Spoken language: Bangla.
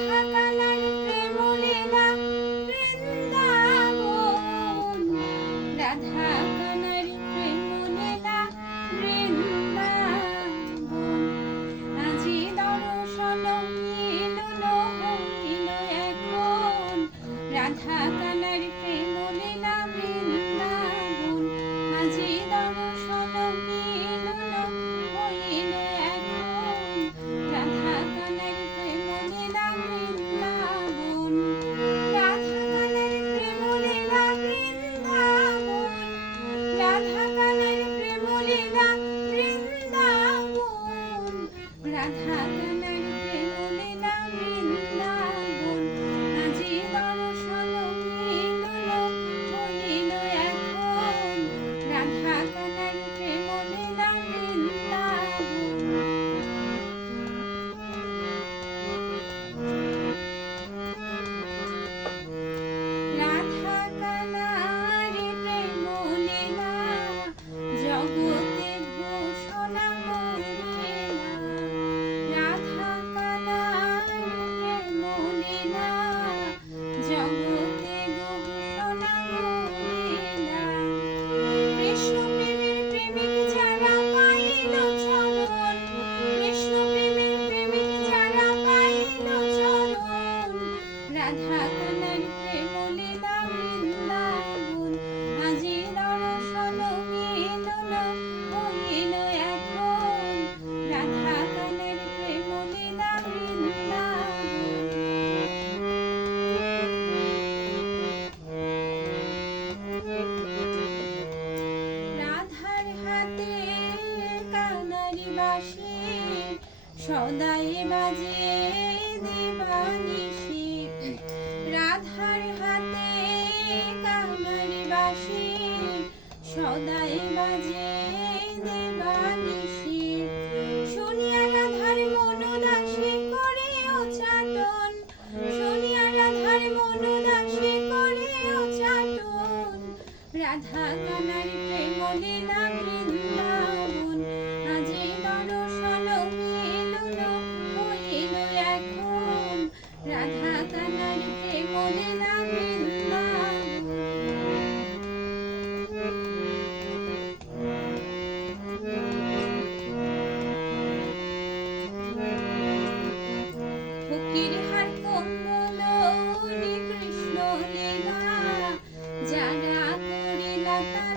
থাকা সদাই বাজে দেবানিশি। রাধার হাতে কামার বাসি। সদাই বাজে শুনিয়া রাধার মন দাসে করে শুনিয়া রাধার মন দাসে করে রাধা কানার প্রেম লীলা 拜拜。